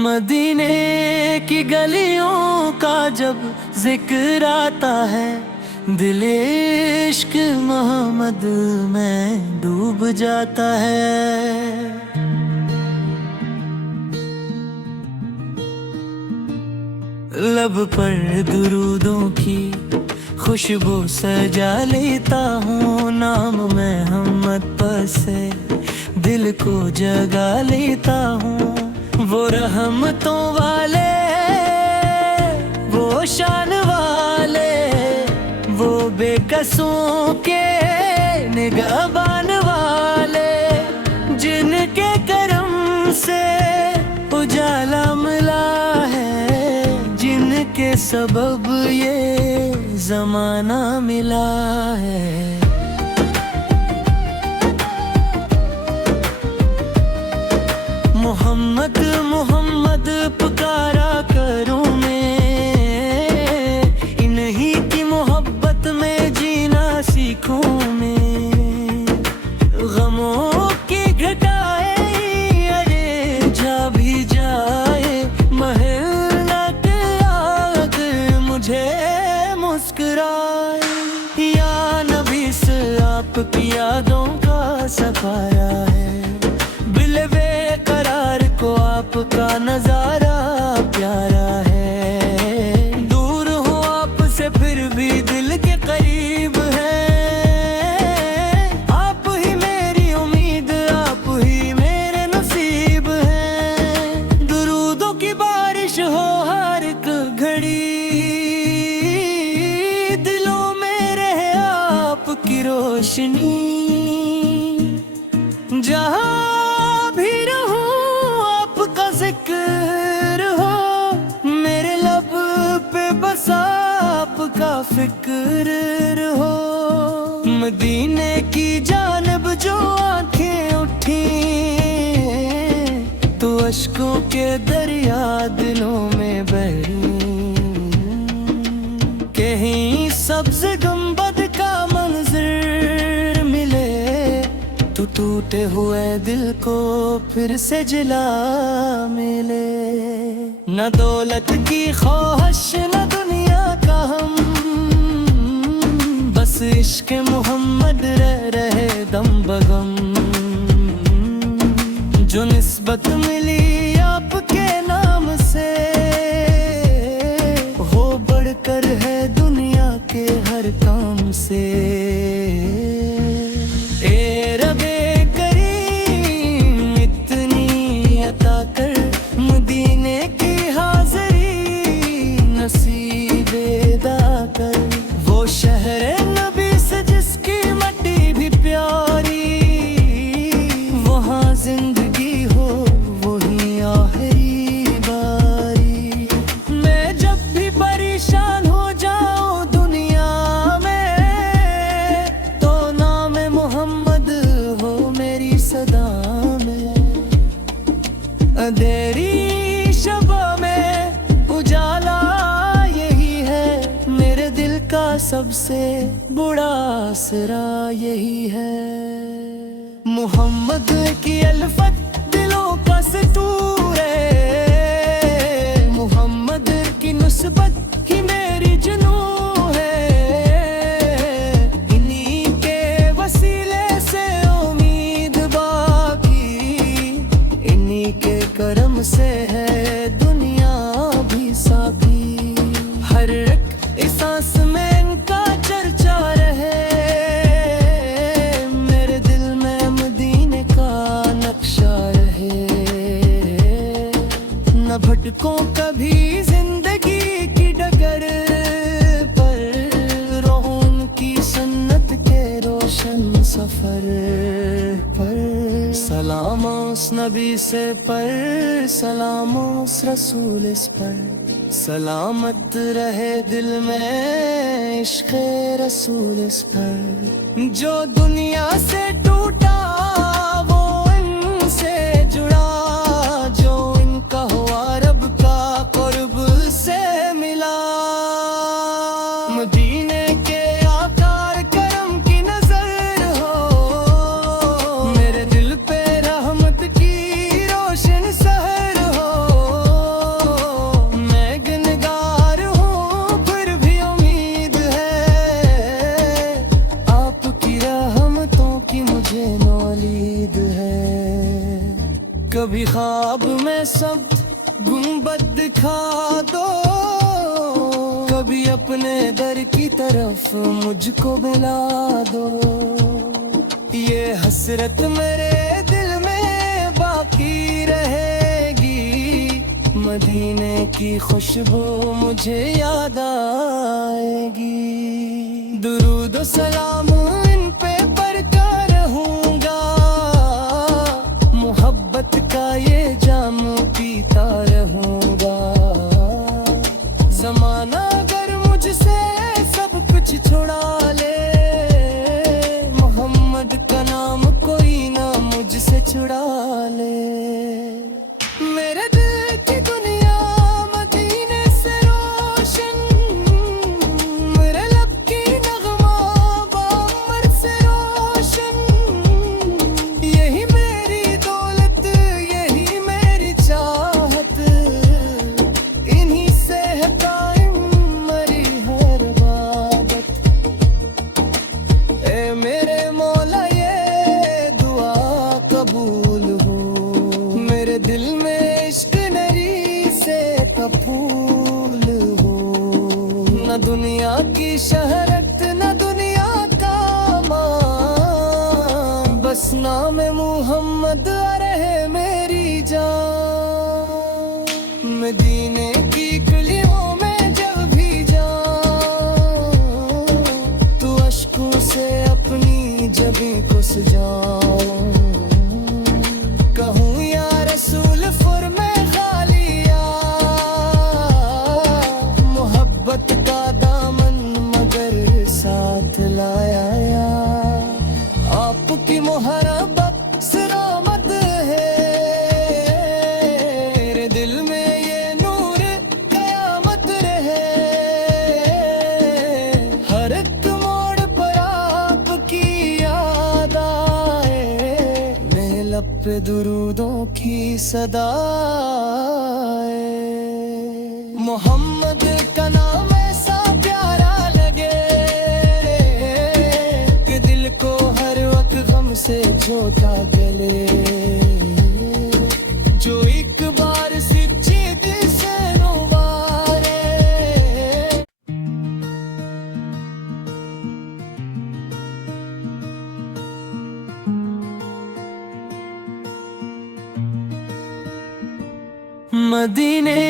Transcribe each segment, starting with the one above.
मदीने की गलियों का जब जिक्र आता है, दिल इश्क मोहम्मद में डूब जाता है। लब पर दुरूदों की खुशबू सजा लेता हूँ, नाम मोहम्मद पर से दिल को जगा लेता हूँ। वो रहमतों वाले, वो शान वाले, वो बेकसों के निगहबान वाले, जिनके करम से उजाला मिला है, जिनके सबब ये जमाना मिला है। मोहम्मद मोहम्मद पुकारा करूं मैं, इन्हीं की मोहब्बत में जीना सीखूं मैं। गमों की घटाए अरे जा भी जाए, महल के आग मुझे मुस्कुराए। या नबी से आपकी यादों का सफाया है, को आपका नजारा प्यारा है। दूर हो आपसे फिर भी दिल के करीब है, आप ही मेरी उम्मीद, आप ही मेरे नसीब है। दुरूदों की बारिश हो हर एक घड़ी, दिलों में रहे आपकी रोशनी। जहाँ जिक्र हो मेरे लब पे, बस आपका फिक्र हो। मदीने की जानब जो आंखें उठी, तो अश्कों के दरिया दिलों में बही। कहीं सब्ज गुंबद का मंजर मिले, तो टूटे हुए दिल को फिर से जिला मिले। न दौलत की ख्वाहिश न दुनिया का हम, बस इश्क मोहम्मद रह रहे दम बगम। जो निस्बत मिली आपके नाम से, हो बढ़कर है दुनिया के हर काम से। वो शहर नबी से जिसकी मट्टी भी प्यारी, वहाँ जिंदगी हो वही आखिरी बारी। मैं जब भी परेशान हो जाऊं दुनिया में, तो नाम मोहम्मद हो मेरी सदा में। अंधेरी शबों में उजाला का सबसे बुरा आसरा यही है। मोहम्मद की अल्फत दिलों का सतूर है, मोहम्मद की नुस्बत ही मेरी जुनू है। इन्हीं के वसीले से उम्मीद बाकी, इन्हीं के करम से है दुनिया भी साथी। हर एक सांस में इनका चर्चा रहे, मेरे दिल में मदीने का नक्शा रहे। न भटको कभी जिंदगी की डगर पर, रहूं उनकी सुन्नत के रोशन सफर पर। सलाम उस नबी से पर, सलाम उस रसूल इस पर, सलामत रहे दिल में इश्क़ रसूल इस पर। जो दुनिया से टूटा वो इनसे जुड़ा, जो इनका हुआ रब का कुर्ब से मिला। मदीने के आकार करम की नजर हो, मेरे दिल पे रहमत की रोशन सहर हो। सब गुंबद दिखा दो, कभी अपने दर की तरफ मुझको बुला दो। ये हसरत मेरे दिल में बाकी रहेगी, मदीने की खुशबू मुझे याद आएगी। दुरूद सलाम इन पे पढ़ता रहूंगा, मोहब्बत का ये जाम पीता रहूंगा। ज़माना अगर मुझसे सब कुछ छुड़ा ले, मोहम्मद का नाम कोई ना मुझसे छुड़ा ले। मेरे दिल की दुनिया मदीने से रोशन, मेरे लब की नगमा बामर से रोशन। यही मेरी दौलत, यही मेरी चाहत, इन्हीं से है कायम मरी हर इबादत। ए मेरे मौला ये दुआ कबूल हो, मेरे दिल में इश्क नरी से का फूल हो। न दुनिया की शहरत न दुनिया का मान, बस नाम मुहम्मद रहे मेरी जान। मदीने की गलियों में जब भी जाऊं, तू अश्कों से अपनी जबी को सजाऊं। कहूँ या रसूल फुरमे खालिया, मोहब्बत का दामन मगर साथ लाया या। आपकी मोहब्बत सलामत है, मेरे दिल में ये नूर कयामत रहे। हर एक मोड़ पर आपकी याद आए, मेरे लब पे दुरूदों की सदा आए। मोहम्मद का नाम ऐसा प्यारा लगे कि दिल को हर वक्त गम से झोंका गले। जो एक बार सच्चे दिल से रोवारे, मदीने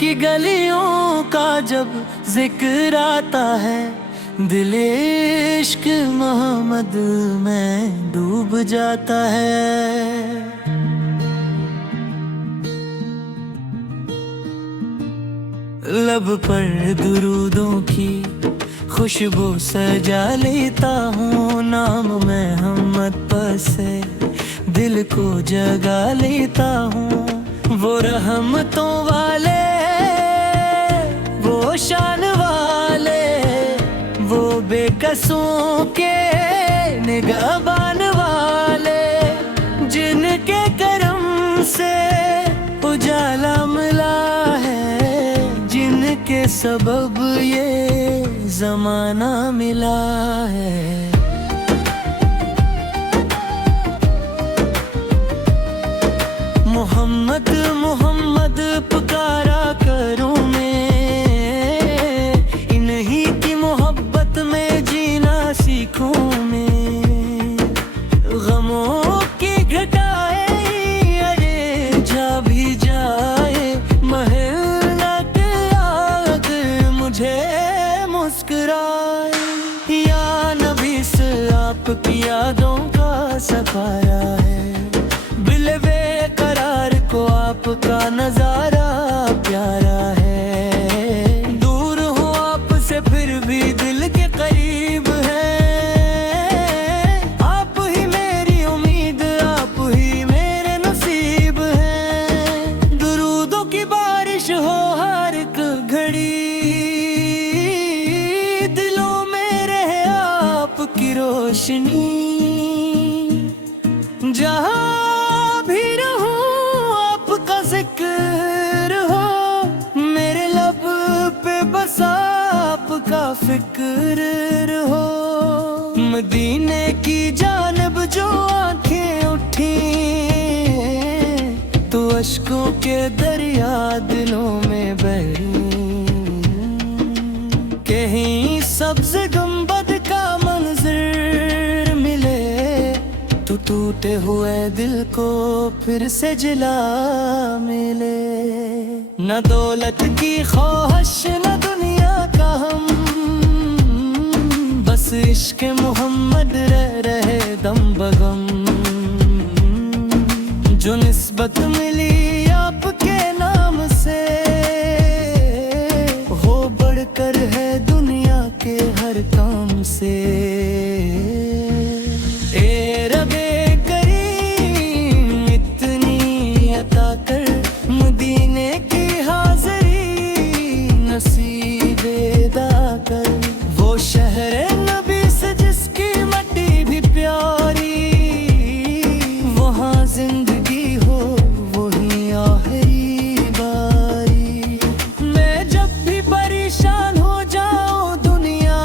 की गलियों का जब जिक्र आता है, दिल इश्क मोहम्मद में डूब जाता है। लब पर दुरूदों की खुशबू सजा लेता हूँ, नाम मोहम्मद पर से दिल को जगा लेता हूँ। वो रहमतों वाले, वो शान वाले, वो बेकसों के निगहबान वाले, जिनके करम से उजाला मिला है, जिनके सबब ये जमाना मिला है। मोहम्मद मोहम्मद पुकारा करूं मैं, इन्हीं की मोहब्बत में जीना सीखूं मैं। गमों की घटाए अरे जा भी जाए, महल के आग मुझे मुस्कुराए। या नबी से आपकी यादों का सफाया है, बेकरार को आपका नजारा प्यारा है। दूर हूँ आपसे फिर भी दिल के करीब है, आप ही मेरी उम्मीद, आप ही मेरे नसीब हैं। दुरूदों की बारिश हो हर एक घड़ी, दिलों में रहे आपकी रोशनी। जहाँ फिक्र हो मदीने की जानब जो आंखें उठी, तो अश्कों के दरिया दिलों में बही, कहीं सब्ज गुंबद का मंजर मिले तो टूटे हुए दिल को फिर से जिला मिले। न दौलत की ख्वाहिश न दुनिया का हम, बस इश्क मोहम्मद रह रहे दम बगम। जो निस्बत मिली आपके नाम से हो बढ़कर है दुनिया के हर काम से। ए रबे करीम इतनी अता कर, मदीने की हाज़री नसीबे अदा कर। वो शहर नबी से जिसकी मट्टी भी प्यारी, वहाँ जिंदगी हो वही आखिरी बारी। मैं जब भी परेशान हो जाऊं दुनिया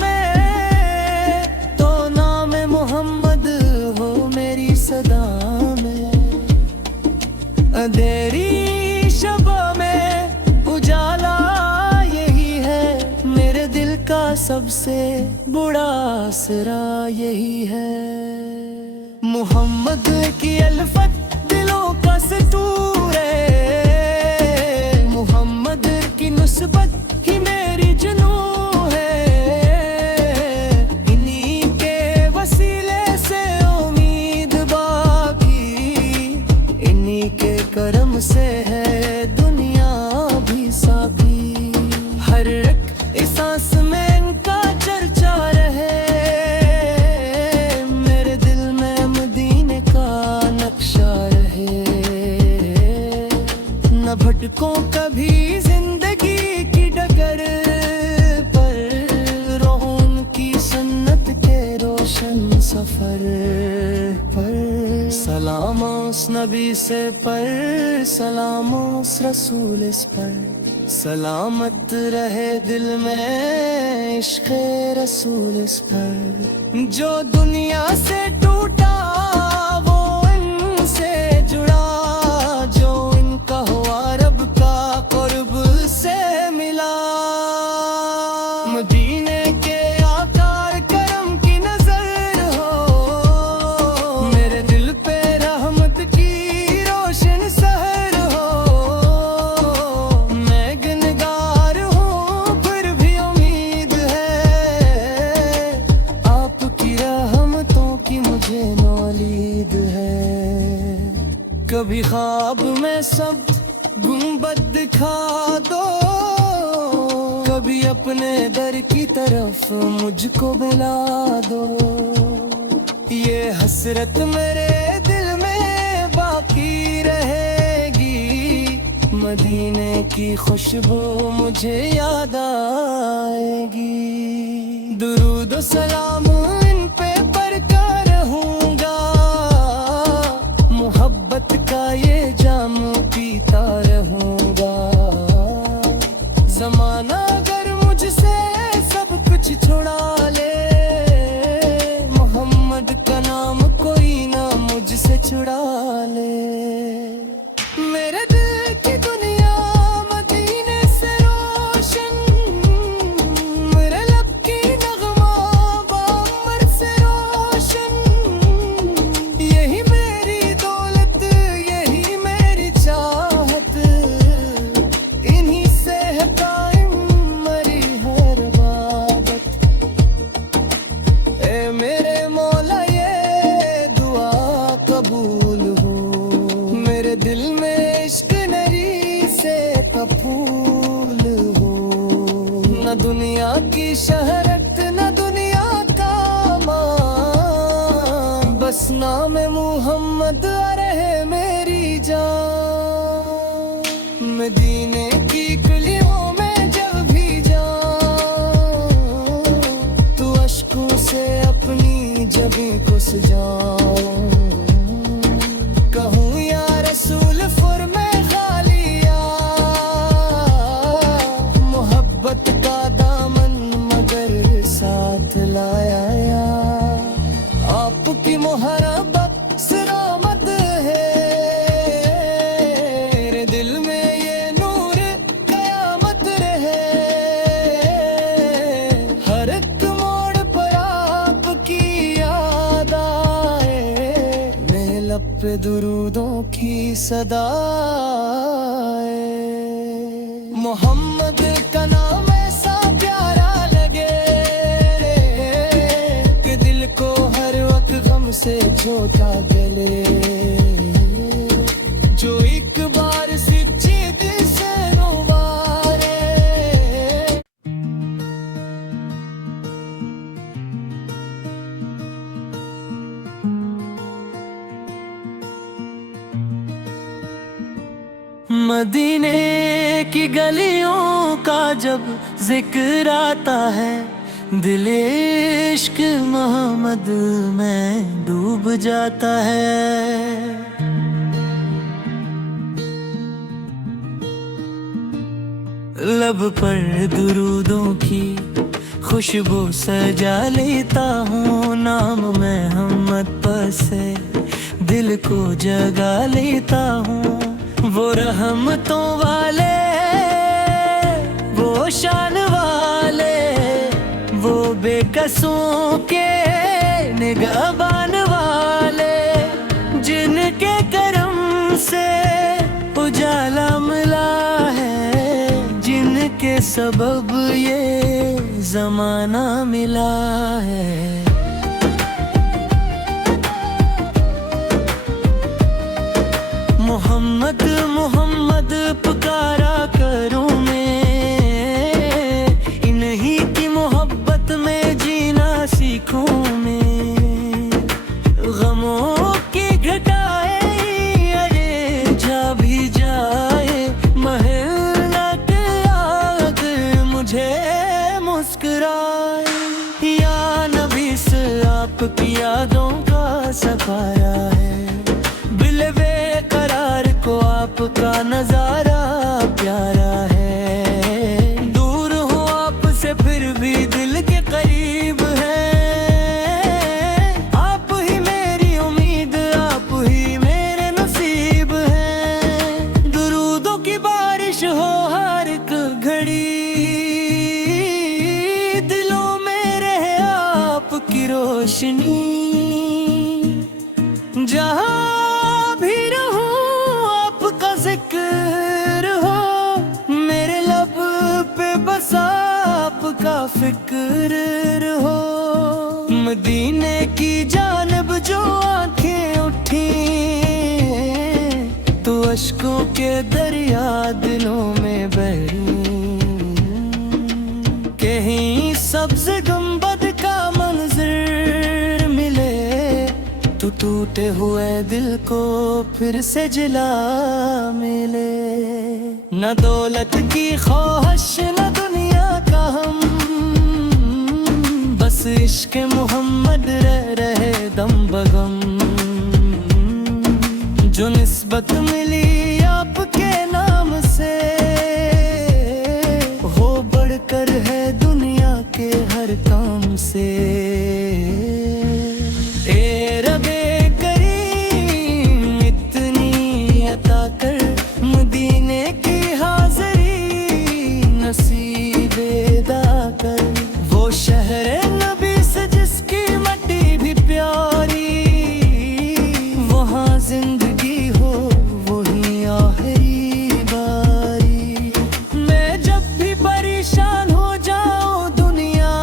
में, तो नाम मोहम्मद हो मेरी सदा में। अंधेरी शबों में उजाला यही है, मेरे दिल का सबसे बड़ा आसरा यही है। मोहम्मद की अल्फत दिलों का सतूर है, मोहम्मद की नुस्बत ही मेरी जुनू है। इन्हीं के वसीले से उम्मीद बाकी, इन्हीं के करम से है दुनिया भी साकी। हर एक सांस में इनका चर्चा रहे, मेरे दिल में मदीने का नक्शा रहे। न भटको कभी जिंदगी की डगर पर, रहूं उनकी सन्नत के रोशन सफर पर। सलाम उस नबी से पर, सलाम उस रसूल इस पर, सलामत रहे दिल में इश्क़ रसूल इस पर। जो दुनिया से टूटा वो इनसे जुड़ा, जो इनका हुआ रब का कुर्ब से मिला। मदीने के आकार करम की नजर हो, मेरे दिल पे रहमत की रोशन सहर हो। मैं गुनहगार हूँ फिर भी उम्मीद है, आपकी रहमतों की मुझे नौलीद है। कभी ख्वाब में सब गुंबद दिखा दो, कभी अपने दर की तरफ मुझको बुला दो। ये हसरत मेरे दिल में बाकी रहेगी, मदीने की खुशबू मुझे याद आएगी। दुरूद सलाम इन पे पढ़ता रहूंगा, मोहब्बत का ये जाम पीता रहूंगा। जमाना अगर मुझसे सब कुछ छुड़ा ले, मोहम्मद का नाम कोई ना मुझसे छुड़ा ले। मेरे दिल की दुनिया मदीने से रोशन, मेरे लब की नगमा बामर से रोशन। यही मेरी दौलत यही मेरी चाहत, इन्हीं से है कायम मरी हर इबादत। ए मेरे मौला ये दुआ कबूल हो, मेरे दिल में इश्क नरी से कबूल हो। न दुनिया की शहरत न दुनिया का मान, बस नाम मुहम्मद रहे मेरी जान। मदीने की गलियों में जब भी जाऊं, तू अश्कों से अपनी जबी को सजाऊं। कहूँ या रसूल फुरमे खालिया, मोहब्बत का दामन मगर साथ लाया या। आपकी मुहब्बत सलामत है, पे दुरूदों की सदा मोहम्मद का नाम ऐसा प्यारा लगे कि दिल को हर वक्त गम से छोटा गले, जो एक बार सच्चे दिल से उबारे। मदीने की गलियों का जब जिक्र आता है, दिल इश्क मोहम्मद में डूब जाता है। लब पर दुरूदों की खुशबू सजा लेता हूँ, नाम मोहम्मद पर से दिल को जगा लेता हूँ। वो रहमतों वाले, वो शान वाले, वो बेकसों के निगहबान वाले, जिनके करम से उजाला मिला है, जिनके सबब ये जमाना मिला है। मोहम्मद मोहम्मद पुकारा करूं मैं, इन्हीं की मोहब्बत में जीना सीखूं मैं। गमों की घटाए अरे जा भी जाए, महल के आग मुझे मुस्कुराए। या नबी से आपकी यादों का सफाया है, आपका नजारा प्यारा है। दूर हो आपसे फिर भी दिल के करीब है, आप ही मेरी उम्मीद, आप ही मेरे नसीब हैं। दुरूदों की बारिश हो हर एक घड़ी, दिलों में रहे आपकी रोशनी। जहाँ भी रहूं जिक्र हो, मेरे लब पे बस आपका फिक्र हो। मदीने की जानब जो आंखें उठी, तो अश्कों के दरिया दिलों में बही। कहीं सब्ज गुंबद का मंजर मिले, तो टूटे हुए दिल को फिर से जिला मिले। न दौलत की ख्वाहिश न दुनिया का हम, बस इश्क मोहम्मद रह रहे दम बगम। जो निस्बत मिली आपके नाम से, हो बढ़कर है दुनिया के हर काम से। मदीने की हाज़री नसीबे दाकर, वो शहर नबी से जिसकी मट्टी भी प्यारी, वहाँ जिंदगी हो वही आखिरी बारी। मैं जब भी परेशान हो जाऊं दुनिया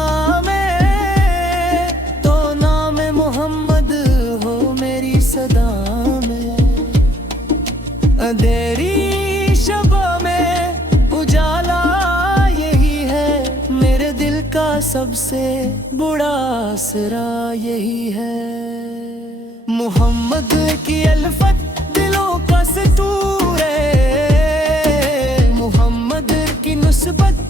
में, तो नाम मोहम्मद हो मेरी सदा में। अंधेरी शबों में उजाला यही है, मेरे दिल का सबसे बड़ा आसरा यही है। मोहम्मद की अल्फत दिलों का सतूर है, मोहम्मद की नुस्बत